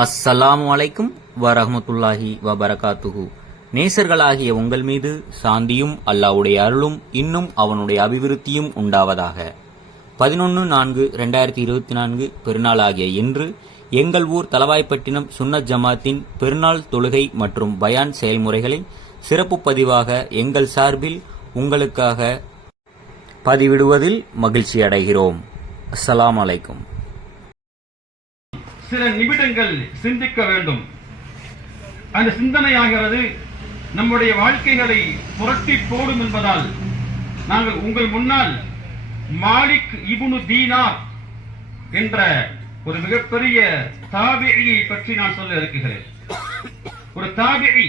அஸ்ஸலாமு அலைக்கும் வரஹ்மத்துல்லாஹி வபரகாத்துஹு. நேசர்களாகிய உங்கள் மீது சாந்தியும் அல்லாஹ்வுடைய அருளும் இன்னும் அவனுடைய அபிவிருத்தியும் உண்டாவதாக. 11/4/2024 பெருநாள் ஆகிய இன்று எங்கள் ஊர் தலவாய்ப்பட்டினம் சுன்னத் ஜமாத்தின் பெருநாள் தொழுகை மற்றும் பயான் செயல்முறைகளின் சிறப்பு பதிவாக எங்கள் சார்பில் உங்களுக்காக பதிவிடுவதில் மகிழ்ச்சி அடைகிறோம். அஸ்ஸலாமு அலைக்கும். சில நிமிடங்கள் சிந்திக்க வேண்டும். அந்த சிந்தனையாகிறது நம்முடைய வாழ்க்கைகளை புரட்டி போடும் என்பதால் நாங்கள் உங்கள் முன்னால் மாலிக் இப்னு தீனார் என்ற ஒரு மிகப்பெரிய தாபியை பற்றி நான் சொல்ல இருக்கிறேன். ஒரு தாபிஇ,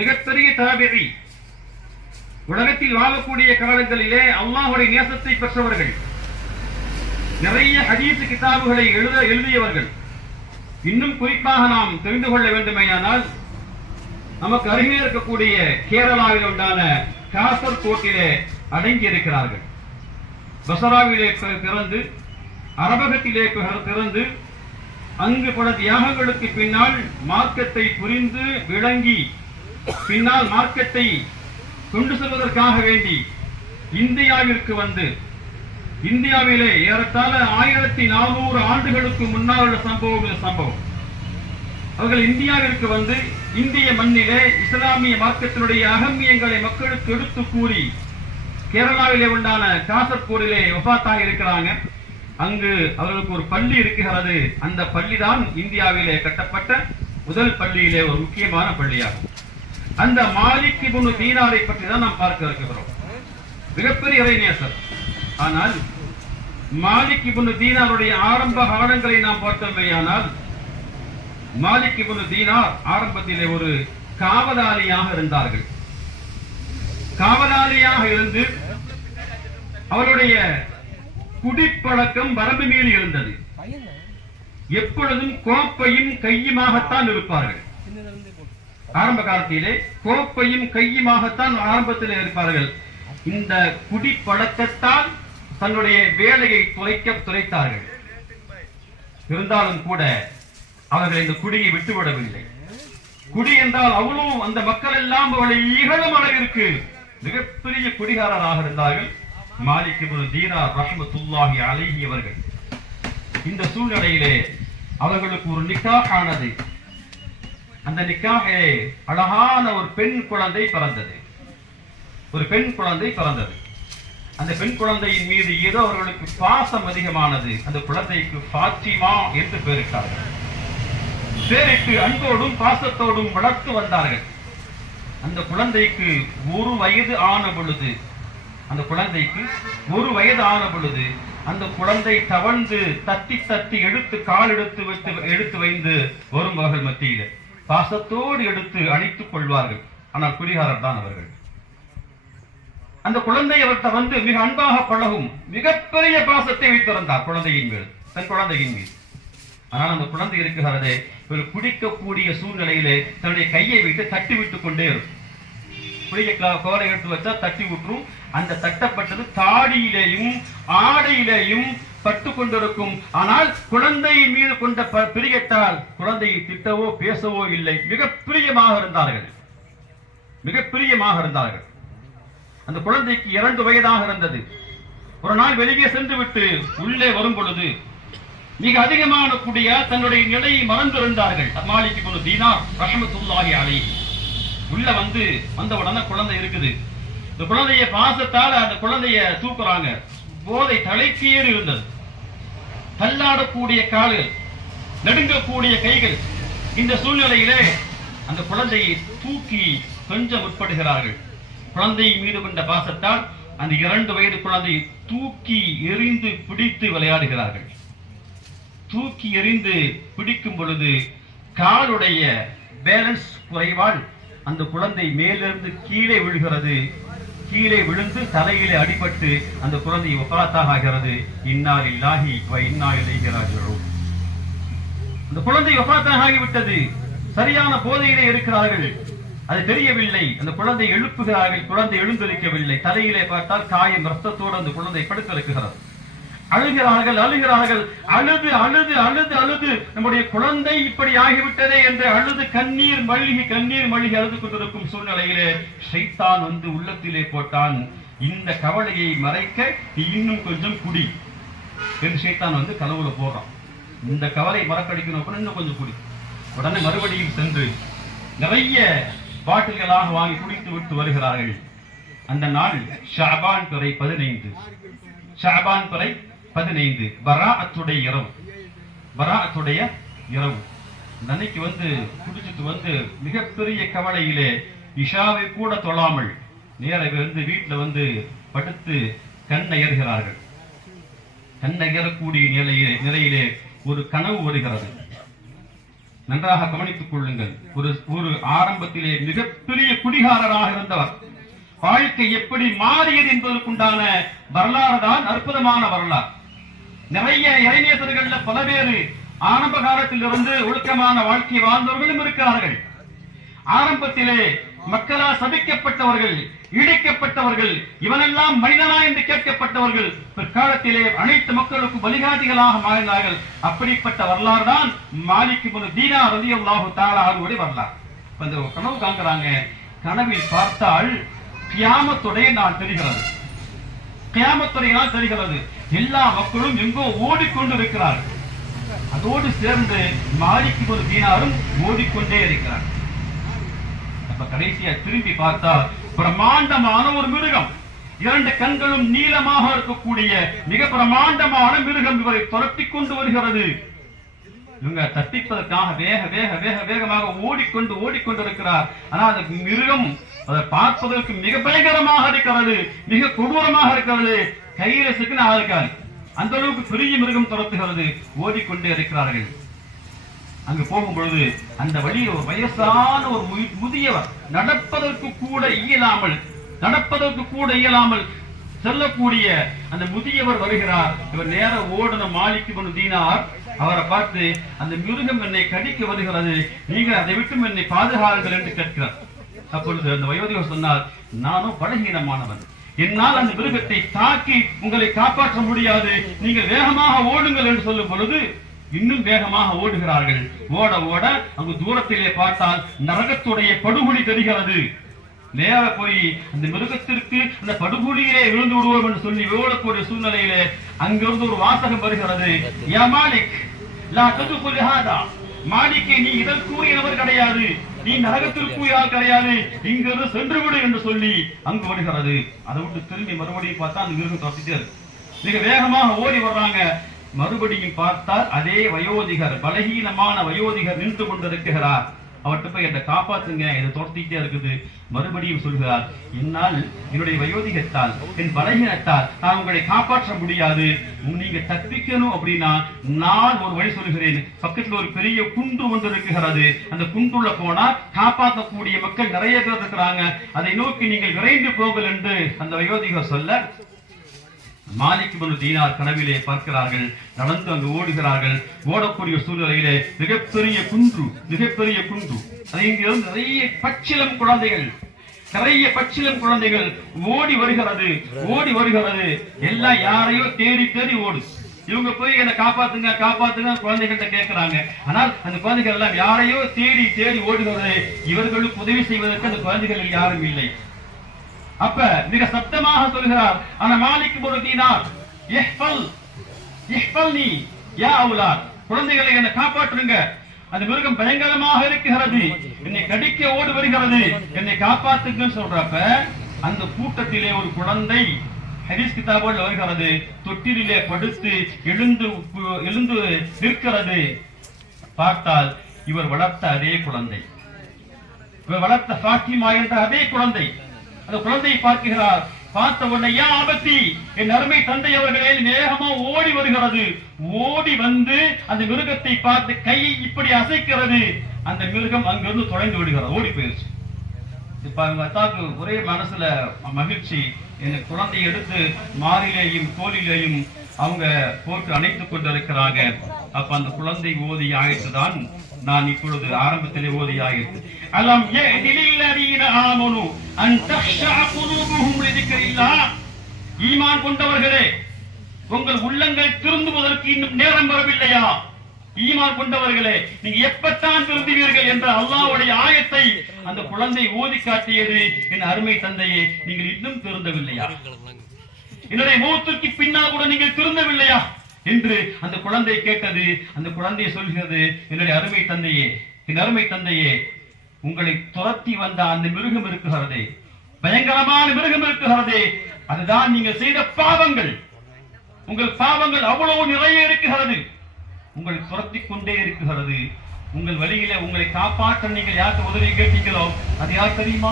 மிகப்பெரிய தாபிஇ, உலகத்தில் வாழக்கூடிய காலங்களிலே அல்லாஹ்வுடைய நேசத்தை பெற்றவர்கள், நிறைய ஹதீஸ் கிதாபுகளை எழுதியவர்கள். இன்னும் குறிப்பாக நாம் தெரிந்து கொள்ள வேண்டுமேயானால் நமக்கு அருகே இருக்கக்கூடிய கேரளாவில் உண்டான காசர்கோட்டிலே அடங்கி இருக்கிறார்கள். பசராவிலே பிறந்து அரபகத்திலே பிறந்து அங்கு பல தியாகங்களுக்கு பின்னால் மார்க்கத்தை புரிந்து விளங்கி பின்னால் மார்க்கத்தை கொண்டு செல்வதற்காக வேண்டி இந்தியாவிற்கு வந்து இந்தியாவிலே ஏறத்தாழ 1400 ஆண்டுகளுக்கு முன்னால் உள்ள சம்பவம். அவர்கள் இந்தியாவிற்கு வந்து இந்திய மண்ணிலே இஸ்லாமிய மார்க்கத்தினுடைய அகமியங்களை மக்களுக்கு எடுத்து கூறி கேரளாவிலே உண்டான காசர்கோடிலே வஃபாத்தாக இருக்கிறாங்க. அங்கு அவர்களுக்கு ஒரு பள்ளி இருக்கிறது. அந்த பள்ளி தான் இந்தியாவிலே கட்டப்பட்ட முதல் பள்ளியிலே ஒரு முக்கியமான பள்ளியாகும். அந்த மாலிக் இப்னு தீனாரை பற்றி தான் நாம் பார்க்க இருக்கிறோம். மிகப்பெரிய இறைநேசர். ஆனால் மாலிக் இப்னு தீனாருடைய ஆரம்ப காலங்களை நாம் பார்த்தோமேயானால் மாலிக் இப்னு தீனார் ஆரம்பத்திலே ஒரு காவலாளியாக இருந்தார்கள். காவலாளியாக இருந்து அவருடைய குடிப்பழக்கம் வரம்பு மீறி இருந்தது. எப்பொழுதும் கோப்பையும் கையுமாகத்தான் இருப்பார்கள். ஆரம்ப காலத்திலே கோப்பையும் கையுமாகத்தான் ஆரம்பத்தில் இருப்பார்கள். இந்த குடிப்பழக்கத்தால் தன்னுடைய வேலையை துளைத்தார்கள். இருந்தாலும் கூட அவர்கள் இந்த குடியை விட்டுவிடவில்லை. குடி என்றால் அவ்வளவு அந்த மக்கள் எல்லாம் அவளை இகழும் அளவிற்கு மிகப்பெரிய குடிகாரராக இருந்தார்கள் மாலிக் இப்னு தீனார் ரஹ்மத்துல்லாஹி அலைஹி அவர்கள். இந்த சூழ்நிலையிலே அவர்களுக்கு ஒரு நிக்காஹ் ஆனது. அந்த நிக்காஹிலே அழகான ஒரு பெண் குழந்தை பிறந்தது. அந்த பெண் குழந்தையின் மீது ஏதோ அவர்களுக்கு பாசம் அதிகமானது. அந்த குழந்தைக்கு ஃபாத்திமா என்று பெயரிட்டார்கள். பேரிட்டு அன்போடும் பாசத்தோடும் வளர்த்து வந்தார்கள். அந்த குழந்தைக்கு ஒரு வயது ஆன பொழுது அந்த குழந்தை தவழ்ந்து தத்தி எடுத்து கால் எடுத்து வைந்து வரும் மகள் மத்தியில் பாசத்தோடு எடுத்து அணைத்துக் கொள்வார்கள். ஆனால் குடிகாரர் தான் அவர்கள். அந்த குழந்தை அவர்கிட்ட வந்து மிக அன்பாக பழகும். மிகப்பெரிய பாசத்தை வைத்திருந்தார் தன் குழந்தையின் மீது. ஆனால் அந்த குழந்தை இருக்கிறதே ஒரு குடிக்கக்கூடிய சூழ்நிலையிலே தன்னுடைய கையை வைத்து தட்டி விட்டுக் கொண்டே இருக்கும். கோலை எடுத்து வச்சா தட்டி விட்டுரும். அந்த தட்டப்பட்டது தாடியிலேயும் ஆடையிலேயும் பட்டு கொண்டிருக்கும். ஆனால் குழந்தையின் மீது கொண்ட பிரியத்தால் குழந்தையை திட்டவோ பேசவோ இல்லை. மிக பிரியமாக இருந்தார்கள். அந்த குழந்தைக்கு 2 வயதாக இருந்தது. ஒரு நாள் வெளியே சென்று விட்டு உள்ளே வரும் பொழுது மிக அதிகமான குடிய தன்னுடைய நிலையை மறந்திருந்தார்கள். மாலிக் இப்னு தீனார் ரஹ்மத்துல்லாஹி அலைஹி உள்ள வந்தவுடனே குழந்தை இருக்குது. இந்த குழந்தைய பாசத்தால அந்த குழந்தைய தூக்குறாங்க. போதை தலைக்கேறி இருந்தது. தள்ளாடக்கூடிய கால்கள், நடுங்கக்கூடிய கைகள். இந்த சூழ்நிலையிலே அந்த குழந்தையை தூக்கி கொஞ்சம் முற்படுகிறார்கள். குழந்தையின் மீது கொண்ட பாசத்தால் அந்த 2 வயது குழந்தையை தூக்கி எறிந்து பிடித்து விளையாடுகிறார்கள். தூக்கி எறிந்து பிடிக்கும் பொழுது காலுடைய பேலன்ஸ் குறைவால் அந்த குழந்தை மேலிருந்து கீழே விழுகிறது. கீழே விழுந்து தலையிலே அடிபட்டு அந்த குழந்தை வஃபாத்தாக ஆகிறது. இன்னா லில்லாஹி வ இன்னா இலைஹி ராஜிஊன். அந்த குழந்தை வஃபாத்தாக ஆகிவிட்டது. சரியான போதையிலே இருக்கிறார்கள். அது தெரியவில்லை. அந்த குழந்தை எழுப்புகிறார்கள். குழந்தை எழுந்திருக்கவில்லை. தலையிலே பார்த்தால் காயம் ரத்தத்தோடு அந்த குழந்தை படுத்திருக்கிறது. அழுகிறார்கள் அழுகிறார்கள், அழுது அழுது அழுது அழுது நம்முடைய குழந்தை இப்படி ஆகிவிட்டதே என்று அழுது கண்ணீர் மல்கி அழுது கொண்டிருக்கும் சூழ்நிலையிலே ஷைத்தான் வந்து உள்ளத்திலே போட்டான், இந்த கவலையை மறைக்க நீ இன்னும் கொஞ்சம் குடி என்று ஷைத்தான் வந்து கனவுல போடுறான். இந்த கவலை மறக்கடிக்கணும், இன்னும் கொஞ்சம் குடி. உடனே மறுபடியும் சென்று நிறைய பாட்டில்களாக வாங்கி குடித்து விட்டு வருகிறார்கள். அந்த நாள் ஷஅபான் பிறை 15, ஷஅபான் பிறை 15 பராஅத்துடைய இரவு. அன்னைக்கு வந்து குடிச்சிட்டு வந்து மிகப்பெரிய கவலையிலே இஷாவை கூட தொழாமல் நேர வந்து வீட்டுல வந்து படுத்து கண்ணயர்கிறார்கள். கண்ணயரக்கூடிய நிலையிலே ஒரு கனவு வருகிறது. நன்றாக கவனித்துக் கொள்ளுங்கள். ஒரு ஆரம்பத்திலே மிகப்பெரிய குடிகாரராக இருந்தவர் வாழ்க்கை எப்படி மாறியது என்பதற்குண்டான வரலாறு தான் அற்புதமான வரலாறு. நிறைய இறைநேசர்கள்ல பல பேரு ஆரம்ப காலத்தில் இருந்து ஒழுக்கமான வாழ்க்கை வாழ்ந்தவர்களும் இருக்கிறார்கள். ஆரம்பத்திலே மக்களால் சபிக்கப்பட்டவர்கள், இடிக்கப்பட்டவர்கள், இவனெல்லாம் மனிதனா என்று கேட்கப்பட்டவர்கள் பிற்காலத்திலே அனைத்து மக்களுக்கும் வழிகாட்டிகளாக மாறினார்கள். அப்படிப்பட்ட வரலாறு தான் மாலிக் இப்னு தீனார் ரலியல்லாஹு தஆலா அவருடைய வரலாறு. இந்த கனவு காண்கிறாங்க. கனவில் பார்த்தால் கியாமத்துடைய நாள் தெரிகிறது. கியாமத்துடைய நாள் தெரிகிறது. எல்லா மக்களும் எங்கோ ஓடிக்கொண்டு இருக்கிறார்கள். அதோடு சேர்ந்து மாலிக் இப்னு தீனாரும் ஓடிக்கொண்டே இருக்கிறார். அப்ப கடைசியா திரும்பி பார்த்தா பிரம்மாண்டமான ஒரு மிருகம், 2 கண்களும் நீளமாக இருக்கக்கூடிய மிக பிரம்மாண்டமான மிருகம் இவரை துரத்திக் கொண்டு வருகிறது. இவங்க தப்பிப்பதற்காக வேகமாக ஓடிக்கொண்டு இருக்கிறார். ஆனால் அந்த மிருகம் அதை பார்ப்பதற்கு மிக பயங்கரமாக இருக்கிறது, மிக கொடூரமாக இருக்கிறது. கையில சிக்கன இருக்காது, அந்த அளவுக்கு பெரிய மிருகம் துரத்துகிறது. ஓடிக்கொண்டே இருக்கிறார்கள். அங்கு போகும் பொழுது அந்த வழியில் ஒரு வயசான ஒரு முதியவர் நடப்பதற்கு கூட இயலாமல் செல்லக்கூடிய அந்த முதியவர் வருகிறார். இவர் நேர ஓடுன மாலிக் இப்னு தீனார் அவரை பார்த்து, அந்த மிருகம் என்னை கடிக்க வருகிறது, நீங்க அதை விட்டு என்னை பாதுகாருங்கள் என்று கேட்கிறார். அப்பொழுது அந்த வயோதிகர் சொன்னார், நானும் பலகீனமானவன், என்னால் அந்த மிருகத்தை தாக்கி உங்களை காப்பாற்ற முடியாது, நீங்கள் வேகமாக ஓடுங்கள் என்று சொல்லும் பொழுது இன்னும் வேகமாக ஓடுகிறார்கள். ஓட அங்கு தூரத்திலே பார்த்தால் நரகத்துடைய படுகொலி தெரிகிறது. நேர போய் அந்த மிருகத்திற்கு அந்த படுகொலியிலே விழுந்து விடுவோம் என்று சொல்லி ஓடக்கூடிய சூழ்நிலையிலே அங்கிருந்து ஒரு வாசகம் வருகிறது, யா மாலிக் லா ததுகுல் ஹாதா, மாலிக்கே நீ இதற்குரியவர் கிடையாது, நீ நரகத்திற்குரியால் கிடையாது, இங்கிருந்து சென்று விடு என்று சொல்லி அங்கு வருகிறது. அதை விட்டு திரும்பி மறுபடியும் பார்த்தா அந்த மிருகம் துரத்திட்டே இருக்கு. மிக வேகமாக ஓடி வர்றாங்க. மறுபடியும் பார்த்தால் அதே வயோதிகர், பலகீனமான வயோதிகர் நின்று கொண்டிருக்கிறார். அவர்கிட்ட போய் என்னை காப்பாத்துங்க, இதை துரத்திட்டே இருக்குது. மறுபடியும் சொல்கிறார், என்னால் என்னுடைய வயோதிகத்தால், என் பலகீனத்தால் நான் உங்களை காப்பாற்ற முடியாது. நீங்க தப்பிக்கணும் அப்படின்னா நான் ஒரு வழி சொல்கிறேன். பக்கத்தில் ஒரு பெரிய குன்று ஒன்று இருக்கிறது, அந்த குன்றுள்ள போனா காப்பாற்றக்கூடிய மக்கள் நிறைய பேர் இருக்கிறாங்க, அதை நோக்கி நீங்கள் விரைந்து போங்கள் என்று அந்த வயோதிகர் சொல்ல, மாலிக் இப்னு தீனார் கனவிலே பார்க்கிறார்கள். நடந்து அங்கு ஓடுகிறார்கள். ஓடக்கூடிய சூழ்நிலையிலே மிகப்பெரிய குன்று. அது இங்கிருந்து நிறைய பச்சிளம் குழந்தைகள் ஓடி வருகிறது. எல்லாம் யாரையோ தேடி ஓடு. இவங்க போய் என்ன காப்பாத்துங்க குழந்தைகள்கிட்ட கேட்கிறாங்க. ஆனால் அந்த குழந்தைகள் எல்லாம் யாரையோ தேடி ஓடுகிறது. இவர்களுக்கு உதவி செய்வதற்கு அந்த குழந்தைகள் யாரும் இல்லை. அப்ப மிக சத்தமாக சொல்கிறார், ஆனா மாலிக் இப்னு தீனார், இஹ்ஃபல்னி யா அவுலாத், குழந்தைகளை என்னை காப்பாற்றுங்க, அந்த மிருகம் பயங்கரமாக இருக்கிறது, என்னை கடிக்க ஓடி வருகிறது, என்னை காப்பாத்துங்கன்னு சொல்றப்ப அந்த கூட்டத்திலே ஒரு குழந்தை, ஹதீஸ் கிதாபுல வருகிறது, தொட்டிலே படுத்து எழுந்து நிற்கிறது. பார்த்தால் இவர் வளர்த்த அதே குழந்தை, இவர் வளர்த்த ஃபாத்திமா என்ற அதே குழந்தை. அந்த குழந்தையை பார்க்கிறார். பார்த்த உடனே, யா அபத்தி, என் அருமை தந்தை அவர்களே, வேகமா ஓடி வருகிறது. ஓடி வந்து அந்த மிருகத்தை பார்த்து கையை இப்படி அசைக்கிறது. அந்த மிருகம் அங்கிருந்து தொலைந்து விடுகிறது, ஓடி போயிருச்சு. இப்ப அவங்க அத்தாக்கு ஒரே மனசுல மகிழ்ச்சி. என் குழந்தையை எடுத்து மாரிலேயும் தோலிலேயும் அவங்க போட்டு அணைத்துக் கொண்டிருக்கிறாங்க. அப்ப அந்த குழந்தை ஓதி ஆயிட்டுதான் நான் இப்பொழுது ஆரம்பத்திலே ஓதி ஆயிட்டு, அலம் யஹ்திலில்லதீன ஆமனு அன் தக்ஷா குலூபுஹும் லிதிக்ரில்லாஹ், ஈமான் கொண்டவர்களே, உங்கள் உள்ளங்கள் திருந்துவதற்கு இன்னும் நேரம் வரவில்லையா? ஈமான் கொண்டவர்களே, நீங்க எப்பத்தான் திருந்துவீர்கள் என்ற அல்லாஹ்வுடைய ஆயத்தை அந்த குழந்தை ஓதி காட்டியது. என் அருமை தந்தையே, நீங்கள் இன்னும் திருந்தவில்லையா? என்னுடைய மௌத்துக்கு பின்னால் கூட நீங்கள் திருந்தவில்லையா என்று அந்த குழந்தை கேட்டது. அந்த குழந்தை சொல்கிறது, என்னுடைய அருமை தந்தையே, என் அருமை தந்தையே, உங்களை துரத்தி வந்த அந்த மிருகம் இருக்குகிறதே, பயங்கரமான மிருகம் இருக்குகிறதே, அதுதான் நீங்கள் செய்த பாவங்கள். உங்கள் பாவங்கள் அவ்வளவு நிறைய இருக்குகிறது, உங்களை துரத்தி கொண்டே இருக்குகிறது. உங்கள் வழியில உங்களை காப்பாற்ற நீங்கள் யாருக்கு உதவி கேட்டீங்களோ அது யார் தெரியுமா?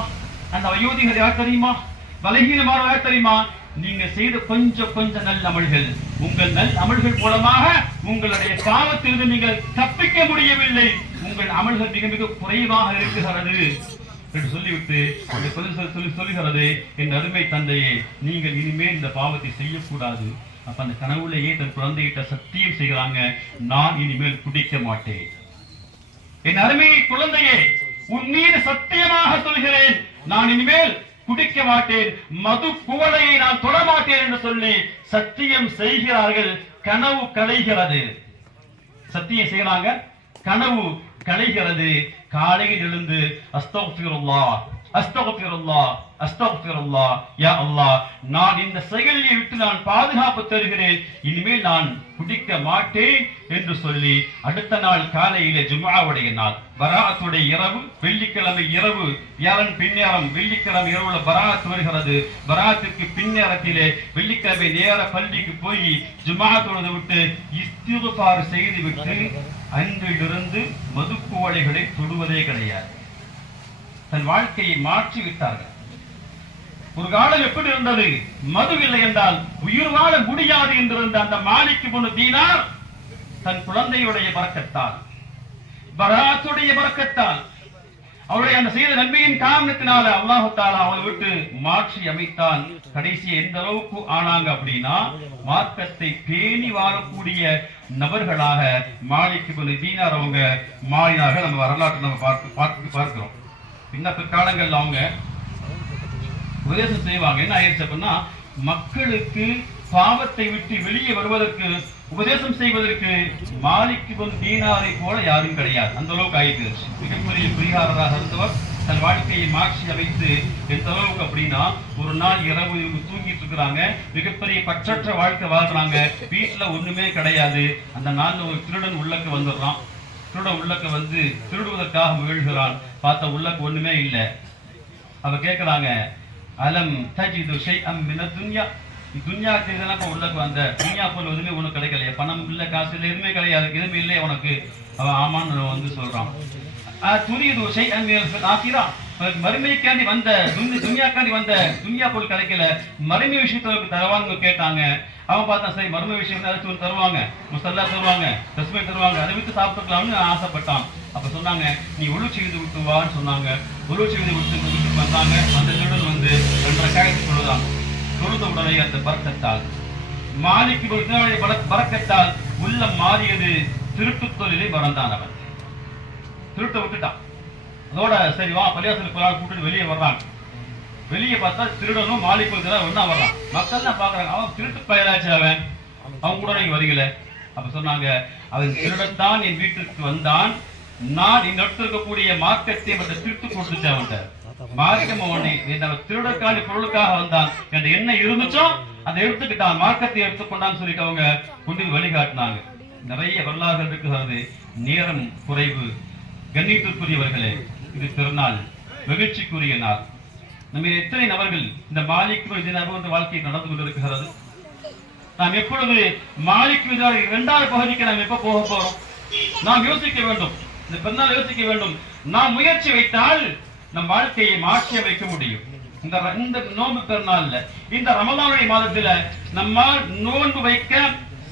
அந்த அயோத்திகள் யார் தெரியுமா? பலகீனமான யார் தெரியுமா? நீங்க செய்த கொஞ்ச நல்ல அமல்கள். உங்கள் நல்ல அமல்கள் மூலமாக உங்களுடைய பாவத்திலிருந்து நீங்கள் தப்பிக்க முடியவில்லை. உங்கள் அமல்கள் மிக மிக குறைவாக இருக்குகிறது என்று சொல்லிவிட்டு சொல்லுகிறது, என் அருமை தந்தையே, நீங்கள் இனிமேல் இந்த பாவத்தை செய்யக்கூடாது. அப்ப அந்த கனவுலேயே தன் குழந்தைகிட்ட சத்தியம் செய்கிறாங்க, நான் இனிமேல் குடிக்க மாட்டேன். என் அருமை குழந்தையே, உன் மீது சத்தியமாக சொல்கிறேன், நான் இனிமேல் குடிக்க மாட்டேன், மது குவளையை நான் தொடமாட்டேன் என்று சொல்லி சத்தியம் செய்கிறார்கள். கனவு கலைகிறது. சத்தியம் செய்கிறாங்க, கனவு கலைகிறது. காலையில் எழுந்து அஸ்தக்ஃபிருல்லாஹ் அஸ்தக்ஃபிருல்லாஹ் அஸ்தக்ஃபிருல்லாஹ், யா அல்லாஹ், நான் இந்த செயலை விட்டு நான் பாதுகாப்பு தருகிறேன், இனிமேல் நான் குடிக்க மாட்டேன் என்று சொல்லி அடுத்த நாள் காலையிலே ஜும்ஆவுடைய நாள், பராஅத்துடைய இரவு, வெள்ளிக்கிழமை இரவு, வியாழன் பின்னேரம், வெள்ளிக்கிழமை இரவுல பராஅத் வருகிறது. பராஅத்துக்கு பின்னேரத்திலே வெள்ளிக்கிழமை நேர பள்ளிக்கு போய் ஜும்ஆ தொழுது விட்டு இஸ்திக்ஃபார் செய்து விட்டு அன்றிலிருந்து மதுக்குவளைகளை தொடுவதே கிடையாது. தன் வாழ்க்கையை மாற்றி விட்டார்கள். ஒரு காலம் எப்படி இருந்தது? மது இல்லை என்றால் உயிர் வாழ முடியாது என்றிருந்த அந்த மாலிக் இப்னு தீனார் தன் குழந்தையுடைய பரக்கத்தால், பராத்துடைய பரக்கத்தால், அவருடைய அந்த செய்த நன்மையின் காரணத்தினால அல்லாஹ் தஆலா அவளை விட்டு மாற்றி அமைத்தான். கடைசி எந்த அளவுக்கு ஆனாங்க அப்படின்னா, மார்க்கத்தை பேணி வாழக்கூடிய நபர்களாக மாலிக் இப்னு தீனார் அவங்க மாறினார்கள். நம்ம வரலாற்றை நம்ம பார்க்கிறோம். பின்ன பிற்காலங்கள்ல அவங்க உபதேசம் செய்வாங்க. என்ன ஆயிடுச்சு அப்படின்னா, மக்களுக்கு பாவத்தை விட்டு வெளியே வருவதற்கு உபதேசம் செய்வதற்கு மாலிக் இப்னு தீனாரை போல யாரும் கிடையாது. அந்த அளவுக்கு ஆயிடுச்சு. மிகப்பெரிய பிரிகாரராக இருந்தவர் தன் வாழ்க்கையை மாற்றி அமைத்து எந்த அளவுக்கு அப்படின்னா, ஒரு நாள் இரவு இவங்க தூங்கிட்டு இருக்கிறாங்க, மிகப்பெரிய பற்றற்ற வாழ்க்கை வாழ்றாங்க, வீட்டுல ஒண்ணுமே கிடையாது. அந்த நாள்ல ஒரு திருடன் உள்ளக்கு வந்துடுறான். திருடன் உள்ளக்க வந்து திருடுவதற்காக முயல்கிறான். பார்த்தா உள்ளக்கு ஒண்ணுமே இல்லை. அவ கேட்கிறாங்க, அலம் தஜிது ஷைஅம் மின துன்யா, துன்யா இதெல்லாம் உள்ளக்கு வந்த துன்யா போல எதுவுமே உனக்கு கிடைக்கலையே, பணம் இல்லை, காசு இல்லை, எதுவுமே கிடையாது, எதுவுமே இல்லை உனக்கு. அவன் ஆமான்னு வந்து சொல்றான். துரிது ஷைஅம் மினல் ஆகிரா, மறுமைக்காண்டி வந்த துன்யாக்காண்டி வந்த துன்யா பொருள் கிடைக்கல, மறுமை விஷயத்துல தருவாங்க கேட்டாங்க. அவன் பார்த்தா சரி மர்ம விஷயம் ஏதாச்சும் தருவாங்க, முசல்லா தருவாங்க, தஸ்மை தருவாங்க, அதை விட்டு சாப்பிட்டுக்கலாம்னு ஆசைப்பட்டான். அப்ப சொன்னாங்க, நீ ஒழு செய்து விட்டு வான்னு சொன்னாங்க. ஒழு செய்து விட்டு வந்தாங்க. அந்த திருடன் வந்து 2 ரக்காயத்து தொழுதான். தொழுத உடனே அந்த பரக்கத்தால், மாலிக் பரக்கத்தால் உள்ளம் மாறியது. திருட்டு தொழிலை மறந்தான். அவன் திருட்ட விட்டுட்டான். அதோட சரி வா பள்ளியாசலுக்கு கூட்டிட்டு வெளியே வர்றாங்க. வெளியே பார்த்தா திருடனும் மாலிக்கும் ஒன்னா வர்றான். மக்கள் தான் பாக்குறாங்க, அவன் திருட்டு பயலாச்சு, அவன் கூட நீங்க வரீங்களே. அப்ப சொன்னாங்க, அவன் திருடத்தான் என் வீட்டுக்கு வந்தான், நான் இந்த இடத்துல இருக்கக்கூடிய மார்க்கத்தை அவன் திருட்டு கொடுத்துட்டேன். அவன்கிட்ட மார்க்கம் திருடக்காண்டி பொருளுக்காக வந்தான் என்ற என்ன இருந்துச்சோ அதை எடுத்துக்கிட்டான், மார்க்கத்தை எடுத்துக்கொண்டான்னு சொல்லிட்டு அவங்க கொண்டு வழிகாட்டினாங்க. நிறைய வரலாறுகள் இருக்கிறது. நேரம் குறைவு. கண்ணியத்திற்குரியவர்களே, இது திருநாள், மகிழ்ச்சிக்குரிய நாள். நம்ம எத்தனை நபர்கள் இந்த மாலிக் என்ற வாழ்க்கையை நடந்து கொண்டிருக்கிறது. நாம் எப்பொழுது மாலிக் 2வது பகுதிக்கு நாம் எப்ப போக போறோம்? நாம் யோசிக்க வேண்டும். இந்த பெருநாள் யோசிக்க வேண்டும். நாம் முயற்சி வைத்தால் நம் வாழ்க்கையை மாற்றி அமைக்க முடியும். இந்த நோன்பு பெருநாள்ல, இந்த ரமலானுடைய மாதத்துல நம்மால் நோன்பு வைக்க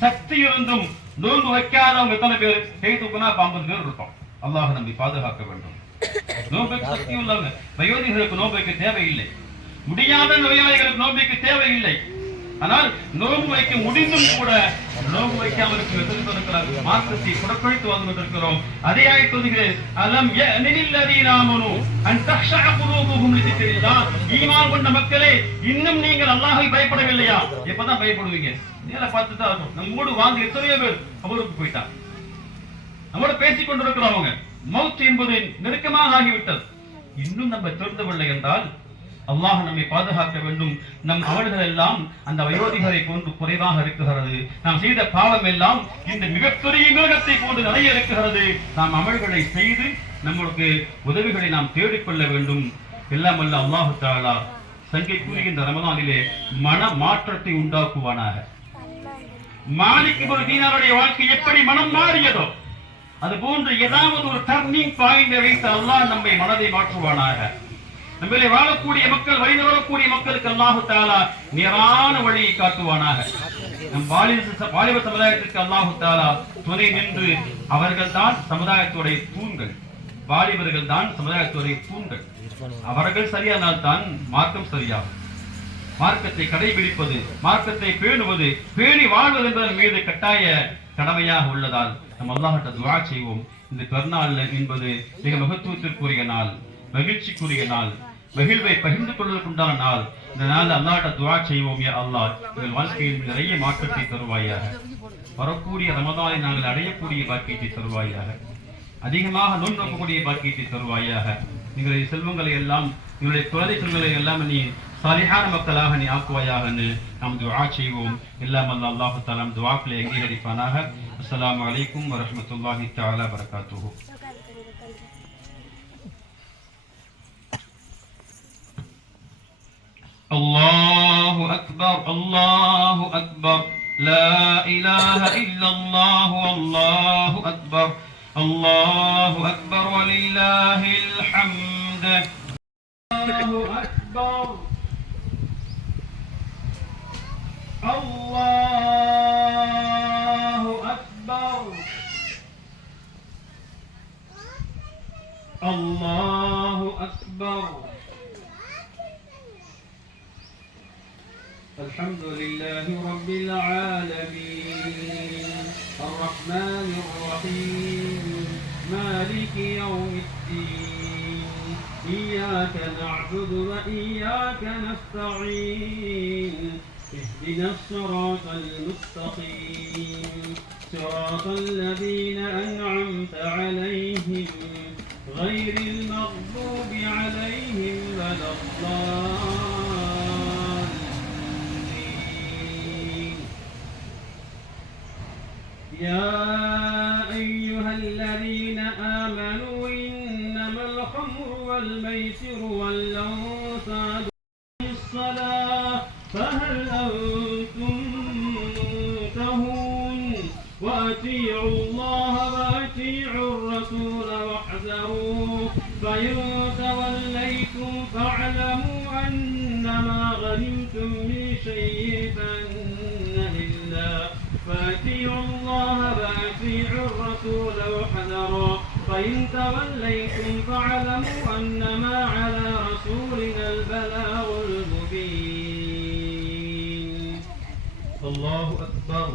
சக்தி இருந்தும் நோன்பு வைக்காதவங்க எத்தனை பேர்? கை தூக்குனா 50 பேர் இருப்போம். அல்லாஹ் நம்மை பாதுகாக்க வேண்டும். நோன்புக்கு சக்தி உள்ளவங்க, வயோதிகளுக்கு நோன்புக்கு தேவையில்லை, முடியாத நோயாளிகளுக்கு நோன்புக்கு தேவையில்லை. ஆனால் நோன்பு வைக்க முடிந்தும் கூட நோன்பு வைக்காமல் இருக்கிறார். மார்க்கத்தை புறக்கணித்து வந்து கொண்டிருக்கிறோம். அதே ஆயத்தோதுகிறேன், அலம் யஅனில்லதீனாமனு அன் தக்ஷஅ குலூபுஹும் லிதிக்ரில்லாஹ். ஈமான் கொண்ட மக்களே, இன்னும் நீங்கள் அல்லாஹ்வை பயப்படவில்லையா? எப்பதான் பயப்படுவீங்க? நேர பார்த்துட்டு இருக்கும். நம்மோடு வாழ்ந்து எத்தனையோ பேர் கபருக்கு போயிட்டாங்க. நம்மோட பேசிக் கொண்டிருக்கிறவங்க மௌத் என்பது நெருக்கமாக ஆகிவிட்டது. இன்னும் நம்ம திருந்தவில்லை என்றால் அல்லாஹ் நம்மை பாதுகாக்க வேண்டும். நம் அமல்கள் எல்லாம் அந்த வயோதிகரை போன்று குறைவாக இருக்கிறது. நாம் செய்த பாவம் எல்லாம் இந்த மிகப்பெரிய மிருகத்தை போன்று நிறைய இருக்கிறது. நாம் அமல்களை செய்து நம்மளுக்கு உதவிகளை நாம் தேடிக்கொள்ள வேண்டும். எல்லாம் அல்ல அல்லாஹு தஆலா சங்கைக்குரிய இந்த ரமதானிலே மன மாற்றத்தை உண்டாக்குவானாக. மாலிக் இப்னு தீனாருடைய வாழ்க்கை எப்படி மனம் மாறியதோ அது போன்று ஏதாவது ஒரு டர்னிங் பாயிண்ட் வைத்து அல்லாஹ் நம்மை மனதை மாற்றுவானாக. நம்மளே வாழக்கூடிய மக்கள், வழிந்து வரக்கூடிய மக்களுக்கு அல்லாஹு தஆலா நேரான வழியை காட்டுவானாக. நம் வாலிப சமுதாயத்திற்கு அல்லாஹு தஆலா துணை நின்று அவர்கள் தான் சமுதாயத்துடைய தூண்கள். வாலிபர்கள் தான் சமுதாயத்துடைய தூண்கள். அவர்கள் சரியானால் தான் மார்க்கம் சரியாகும். மார்க்கத்தை கடைபிடிப்பது, மார்க்கத்தை பேணுவது, பேணி வாழ்வது என்பதன் மீது கட்டாய கடமையாக உள்ளதால் நம் அல்லாஹ்விட்ட துஆ செய்வோம். இந்த பெருநாள் என்பது மிக மகத்துவத்திற்குரிய நாள், மகிழ்ச்சிக்குரிய நாள், மகிழ்வை பகிர்ந்து கொள்வதற்குண்டான நாள். இந்த நாள் அல்லாஹ்விட்ட துஆ செய்வோம். யா அல்லாஹ், எங்கள் வாழ்க்கையில் நிறைய மாற்றத்தை தருவாயாக. வரக்கூடிய ரமதானை நாங்கள் அடையக்கூடிய பாக்கியத்தை தருவாயாக. அதிகமாக நோன்பக்கூடிய பாக்கியத்தை தருவாயாக. எங்களுடைய செல்வங்களை எல்லாம், எங்களுடைய குழந்தை செல்வங்களை எல்லாம் நீ சாலிஹான மக்களாக நீ ஆக்குவாயாக என்று நாம் துஆ செய்வோம். எல்லாம் அல்லாஹ் தஆலா துஆக்களை அங்கீகரிப்பானாக. அஸ்ஸலாமு அலைக்கும் வரஹ்மத்துல்லாஹி தஆலா பரகாத்துஹு. அல்லாஹு அக்பர், அல்லாஹு அக்பர், லா இலாஹ இல்லல்லாஹு, அல்லாஹு அக்பர், அல்லாஹு அக்பர் வலில்லாஹில் ஹம்த். அல்லாஹு அக்பர், அல்லாஹு அக்பர், அல்லாஹு அக்பர். الحمد لله رب العالمين الرحمن الرحيم مالك يوم الدين إياك نعبد وإياك نستعين اهدنا الصراط المستقيم صراط الذين أنعمت عليهم غير المغضوب عليهم ولا الضالين. يا أيها الذين آمنوا إنما الخمر والميسر والأنصاب الصلاة فهل أنتم منتهون وأطيعوا الله وأطيعوا الرسول واحذروا فإن توليتم فاعلموا أنما غنمتم من شيء فأن لله فأطيعوا الله وأطيعوا الرسول واحذروا فإن توليتم فاعلموا أنما على رسولنا البلاغ المبين. الله أكبر.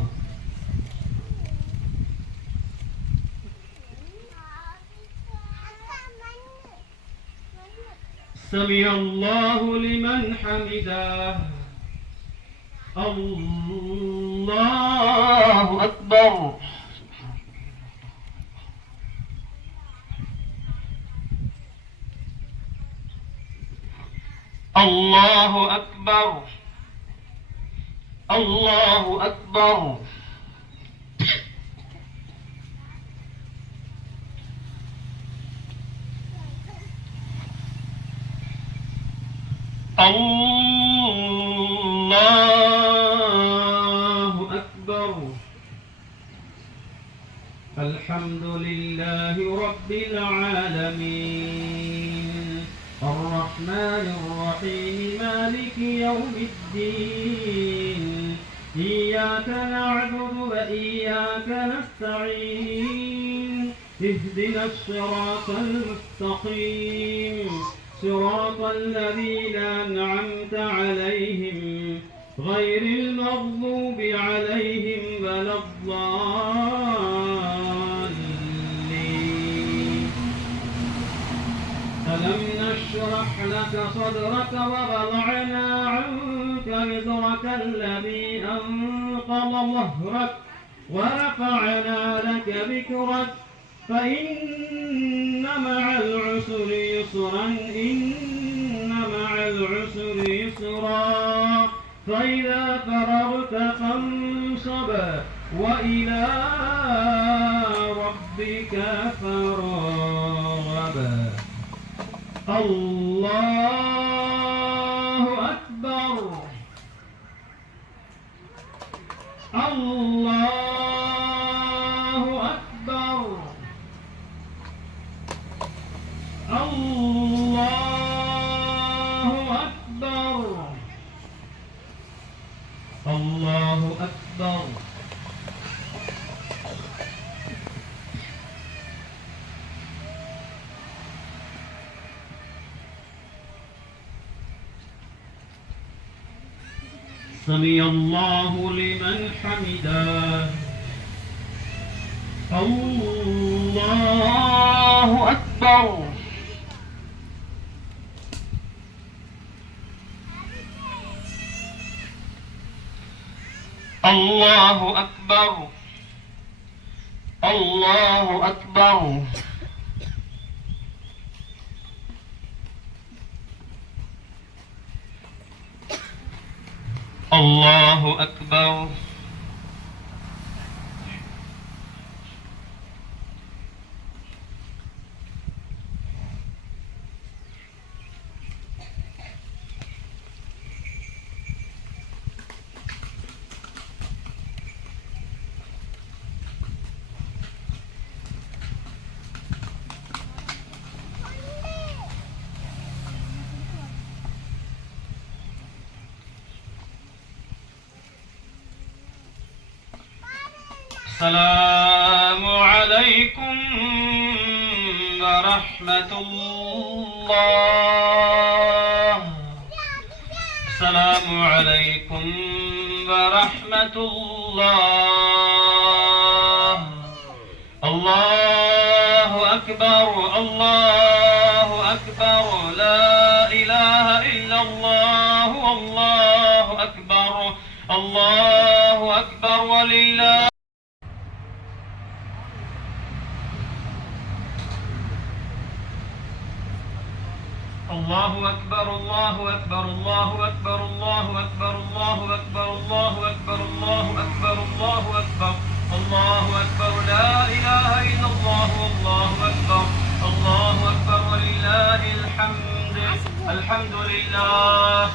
سمع الله لمن حمده. الله أكبر. الله أكبر. الله أكبر. الله أكبر. الحمد لله رب العالمين الرحمن الرحيم مالك يوم الدين إياك نعبد وإياك نستعين اهدنا الصراط المستقيم صراط الذين أنعمت عليهم غير المغضوب عليهم ولا الضالين. ألم نشرح لك صدرك ووضعنا عنك وزرك الذي أنقض أثقل ظهرك ورفعنا لك ذكرك فإن مع العسر يسرا إن مع العسر يسرا فإذا فرغت فانصب وإلى ربك فارغب الله أكبر الله أكبر الله أكبر الله أكبر سمع الله لمن حمده الله أكبر الله أكبر الله أكبر الله أكبر السلام عليكم ورحمة الله السلام عليكم ورحمة الله الله أكبر الله أكبر لا إله إلا الله والله أكبر الله أكبر ولله الله أكبر الله أكبر الله أكبر الله أكبر الله أكبر الله أكبر الله أكبر الله أكبر الله أكبر لا إله إلا الله والله أكبر الله أكبر ولله الحمد الحمد لله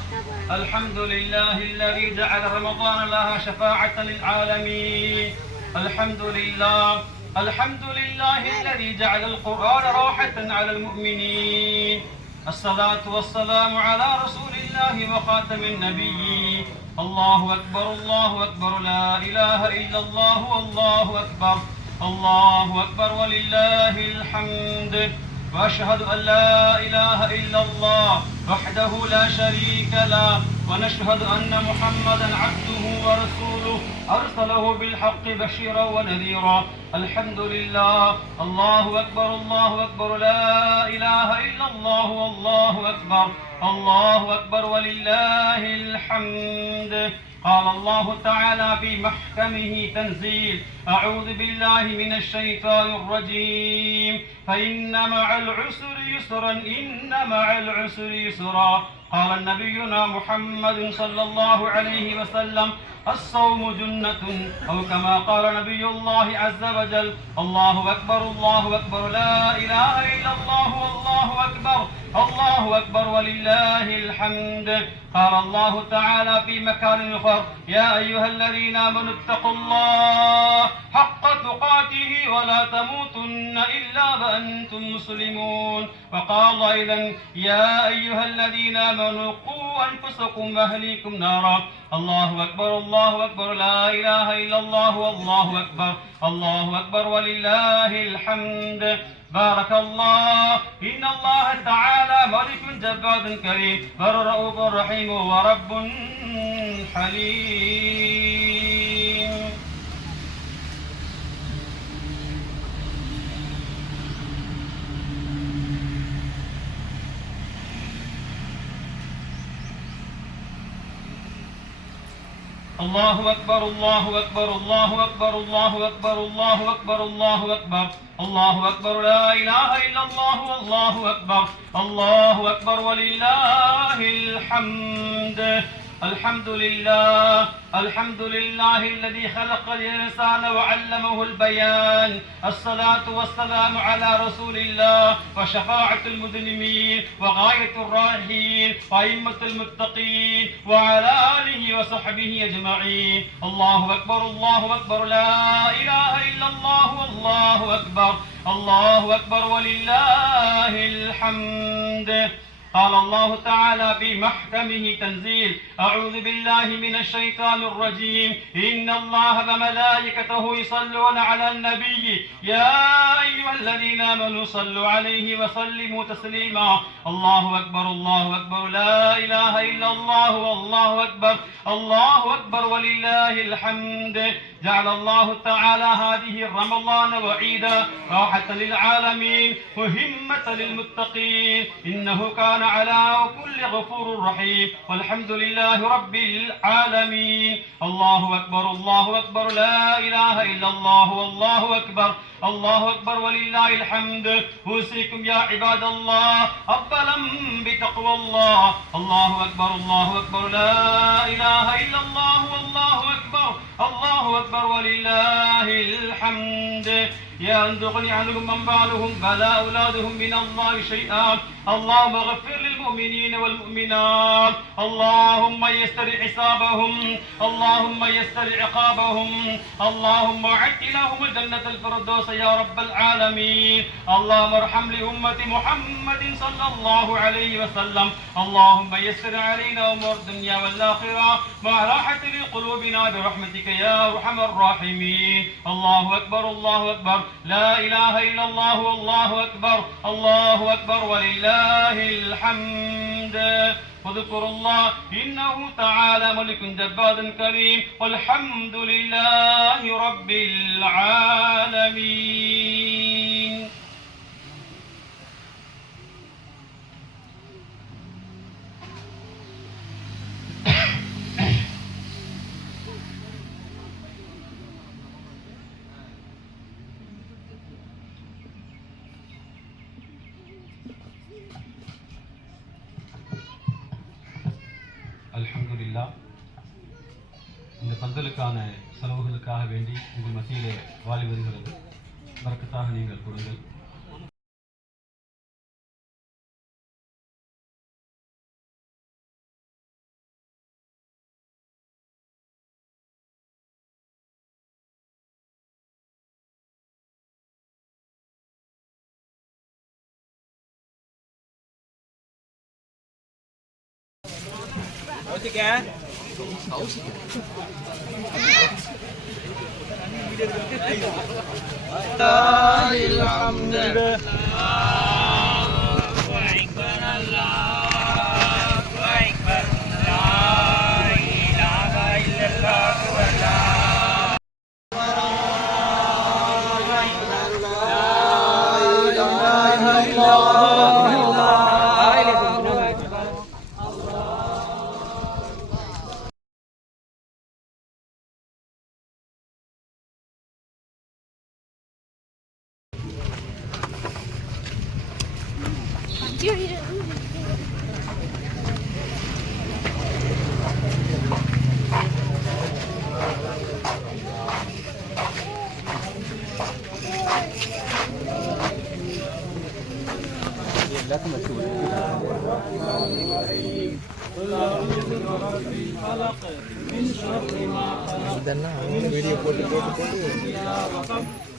الحمد لله الذي جعل رمضان لها شفاعة للعالمين الحمد لله الحمد لله الذي جعل القرآن راحة على المؤمنين الصلاة والسلام على رسول الله وخاتم النبيين الله أكبر الله أكبر لا إله إلا الله والله أكبر الله أكبر ولله الحمد وأشهد أن لا إله إلا الله وحده لا شريك له ونشهد أن محمدا عبده ورسوله أرسله بالحق بشيرا ونذيرا الحمد لله الله أكبر الله أكبر لا إله إلا الله والله أكبر الله أكبر ولله الحمد قال الله تعالى في محكمه تنزيل أعوذ بالله من الشيطان الرجيم فإن مع العسر يسرا إن مع العسر يسرا قال نبينا محمد صلى الله عليه وسلم الصوم جنة أو كما قال نبي الله عز وجل الله أكبر الله أكبر لا إله إلا الله والله أكبر الله أكبر ولله الحمد قال الله تعالى في مكان آخر يا أيها الذين آمنوا اتقوا الله حق تقاته ولا تموتن إلا وأنتم مسلمون وقال أيضا يا أيها الذين آمنوا قوا أنفسكم وأهليكم نارا الله أكبر الله أكبر لا إله إلا الله والله أكبر الله أكبر ولله الحمد بارك الله إن الله تعالى ملك جبار كريم ورؤوف رحيم ورب حليم الله أكبر الله أكبر الله أكبر الله أكبر الله أكبر الله أكبر الله أكبر لا إله إلا الله والله أكبر الله أكبر ولله الحمد الحمد لله الذي خلق الإنسان وعلمه البيان الصلاة والسلام على رسول الله وشفاعة المذنبين وغاية الراحين وأئمة المتقين وعلى آله وصحبه أجمعين الله أكبر لا إله إلا الله والله أكبر الله أكبر ولله الحمد قال الله تعالى في محكمه تنزيل أعوذ بالله من الشيطان الرجيم إن الله وملائكته يصلون على النبي يا أيها الذين آمنوا صلوا عليه وسلموا تسليما الله أكبر لا إله إلا الله والله أكبر ولله الحمد جعل الله تعالى هذه رمضان وعيدا راحة للعالمين وهمة للمتقين إنه كان على كل غفور رحيم والحمد لله رب العالمين الله أكبر لا إله إلا الله والله أكبر ولله الحمد أوصيكم يا عباد الله أولا بتقوى الله الله أكبر لا إله إلا الله والله أكبر ولله الحمد يا أن تغني عنهم أموالهم فلا أولادهم من الله شيئا اللهم اغفر للمؤمنين والمؤمنات اللهم يسر حسابهم اللهم يسر عقابهم اللهم أعد لهم الجنة الفردوس يا رب العالمين اللهم ارحم لأمة محمد صلى الله عليه وسلم اللهم يسر علينا أمور الدنيا والآخرة مع راحة لقلوبنا برحمتك يا أرحم الراحمين الله أكبر لا إله إلا الله والله أكبر ولله الحمد واذكروا الله إنه تعالى ملك جبار كريم والحمد لله رب العالمين. அல்ஹம்துலில்லாஹ். இந்த பந்தலுக்கான செலவுகளுக்காக வேண்டி உங்கள் மத்தியிலே வாழி வருகிறது. பரக்கத்தாக நீங்கள் கொடுங்கள்.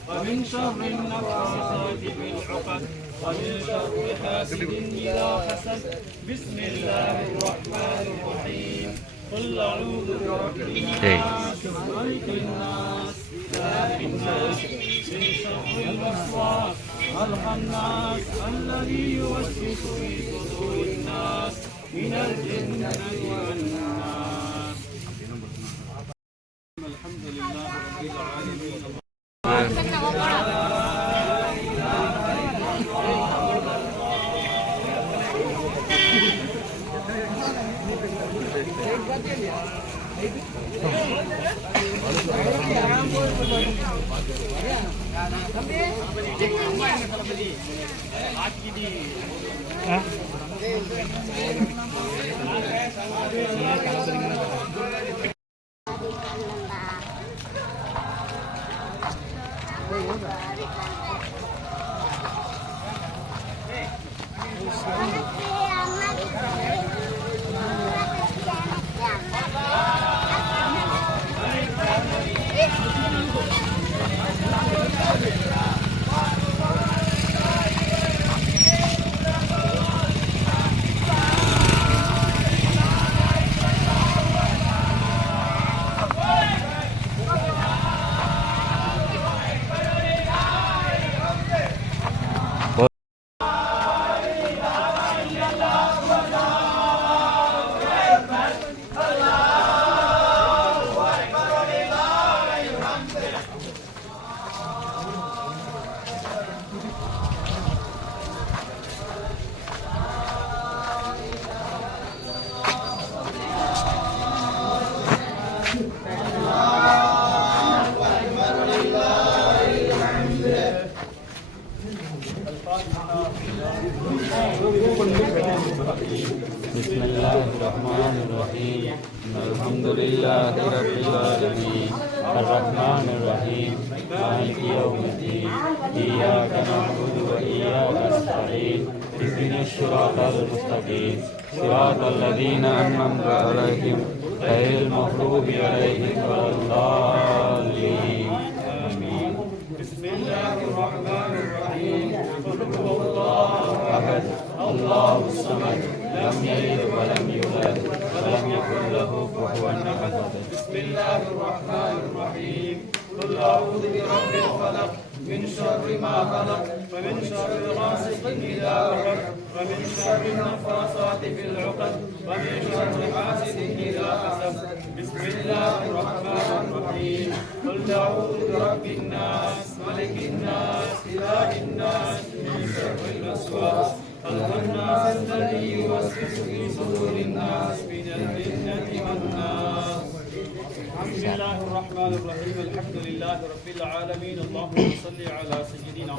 ومن شر النفاثات في العقد ومن شر حاسد إذا حسد بسم الله الرحمن الرحيم قل أعوذ برب الناس ملك الناس إله الناس من شر الوسواس الخناس الذي يوسوس في صدور الناس من الجنة والناس. الحمد لله رب العالمين. बिस्मिल्लाहिर्रहमानिर्रहीम अल्हम्दुलिल्लाहि रब्बिल आलमीन अर्रहमानिर्रहीम मालिकि यौमिद्दीन इय्याका नअबुदु व इय्याका नस्तईन इहदिनस सिरातल मुस्तकीम सिरातल लज़ीना अन्अमता अलैहिम गैरिल मग़्दूबि अलैहिम वलद्दाल्लीन आमीन बिस्मिल्लाहिर्रहमानिर्रहीम क़ुल हुवल्लाहु अहद अल्लाहुस समद لم يلد ولم يولد ولم يكن له كفوا احد بسم الله الرحمن الرحيم قل اعوذ برب الفلق من شر ما خلق ومن شر غاسق اذا وقب ومن شر النفاثات في العقد ومن شر حاسد اذا حسد بسم الله الرحمن الرحيم قل اعوذ برب الناس ملك الناس اله الناس من شر الوسواس الخناس الذي يوسوس في صدور الناس من الجنة والناس. بسم الله الرحمن الرحيم الحمد لله رب العالمين اللهم صل على سيدنا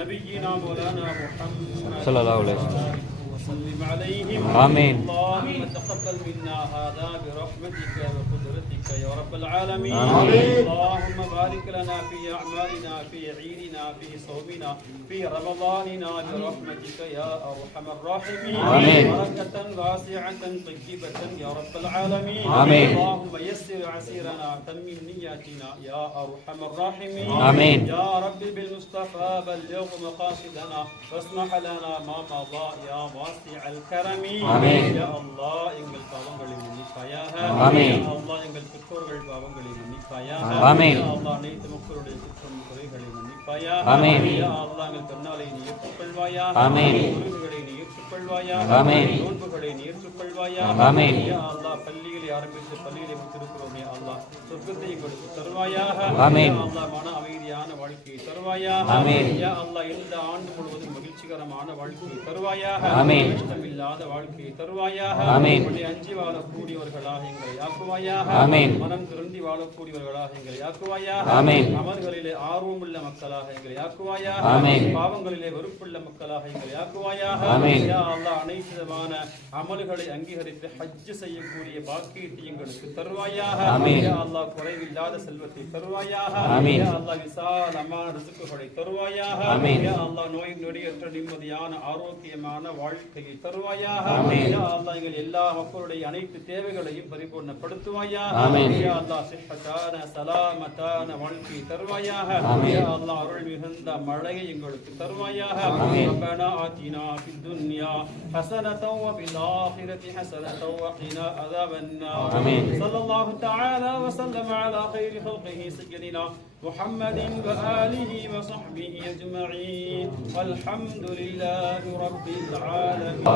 نبينا مولانا محمد صلى الله عليه وسلم وسلم عليهم آمين. اللهم تقبل منا هذا برحمتك وقدرتك يا رب العالمين آمين. اللهم بارك لنا في أعمالنا في عيدنا في صومنا في رمضاننا برحمتك يا أرحم الراحمين آمين. بركة واسعة طيبة يا رب العالمين آمين. اللهم يسر عسيرنا تمم نياتنا يا أرحم الراحمين آمين. يا رب بالمصطفى بلغ مقاصدنا واسمح لنا ما مضى يا واسع الكرم آمين. يا الله எங்கள் பாவங்களை மன்னிப்பாயாக ஆமென். யா அல்லாஹ் எங்கள் பெற்றோர்கள் பாவங்களை மன்னிப்பாயாக ஆமென். யா அல்லாஹ் அனைத்து மக்களுடைய குற்றம் குறைகளை மன்னிப்பாயாக ஆமென். யா அல்லாஹ் எங்கள் தன்னாலை நீ ஏற்றுக்கொள்வாயாக ஆமென். உறுதிகளை நீ ஏற்றுக்கொள்வாயாக ஆமென். நோன்புகளை நீ ஏற்றுக்கொள்வாயாக ஆமென். யா அல்லாஹ் பள்ளிகளை ஆரம்பித்து பள்ளிகளை முடித்திருக்கிறோம் யா அல்லாஹ் சொர்க்கத்தை எங்களுக்கு தருவாயாக ஆமென். யா அல்லாஹ் மன அமைதியான வாழ்க்கையை தருவாயாக ஆமென். யா அல்லாஹ் இந்த ஆண்டு முழுவதும் மகிழ்ச்சிகரமான வாழ்க்கையை தருவாயாக ஆமென். கஷ்டமில்லாத வாழ்க்கையை தருவாயாக ஆமென். உன்னை அஞ்சி வாழக்கூடியவர்களாக எங்களை ஆக்குவாயாக ஆமென். மனம் திருந்தி வாழக்கூடியவர்களாக எங்களை ஆக்குவாயாக ஆமென். அமல்களிலே ஆர்வமுள்ள மக்களாக எங்களை ஆக்குவாயாக ஆமென். பாவங்களிலே வெறுப்புள்ள மக்களாக எங்களை ஆக்குவாயாக ஆமென். யா அல்லாஹ் அனைத்து விதமான அமல்களை அங்கீகரித்து ஹஜ் செய்யக்கூடிய பாக்கியத்தை எங்களுக்கு தருவாயாக ஆமென். யா அல்லாஹ் குறைவில்லாத செல்வத்தை தருவாயாக ஆமென். யா அல்லாஹ் விசாலமான ரிஸ்குகளை தருவாயாக ஆமென். யா அல்லாஹ் நோய் நொடியற்ற நிம்மதியான ஆரோக்கியமான வாழ்க்கையை தருவாயாக ஆமென். யா அல்லாஹ் எங்கள் எல்லா மக்களுடைய அனைத்து தேவைகளையும் பரிபூர்ணப்படுத்துவாயாக ஆமென். யா அல்லாஹ் சிஹ்ஹத்தான சலாமத்தான வாழ்க்கையை தருவாயாக ஆமென். யா அல்லாஹ் அருள் மிகுந்த மழையை எங்களுக்கு தருவாயாக ஆமென். ரப்பனா ஆத்தினா ஃபித் துன்யா ஹஸனத்தன் வ ஃபில் ஆখিরাতি ஹஸனத்தன் வ கினா அஸாபன் நார் ஆமென். ஸல்லல்லாஹு தஆலா வ ஸல்லம அலா கைரி خلقه سيدنا محمد وآله وصحبه أجمعين والحمد لله رب العالمين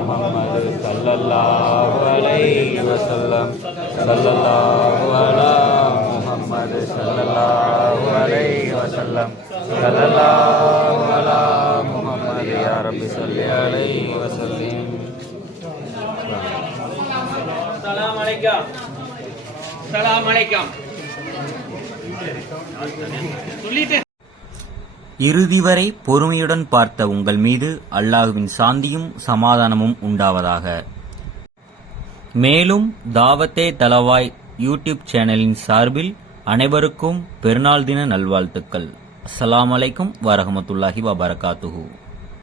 محمد صلى الله عليه وسلم صلى الله على محمد صلى الله عليه وسلم صلى الله على محمد يا رب صل عليه وسلم السلام عليكم السلام عليكم இறுதி வரை பொறுமையுடன் பார்த்த உங்கள் மீது அல்லாஹ்வின் சாந்தியும் சமாதானமும் உண்டாவதாக. மேலும் தாவத்தே தலவாய் யூடியூப் சேனலின் சார்பில் அனைவருக்கும் பெருநாள் தின நல்வாழ்த்துக்கள். அஸ்ஸலாமு அலைக்கும் வரஹ்மத்துல்லாஹி வபரகாத்துஹு.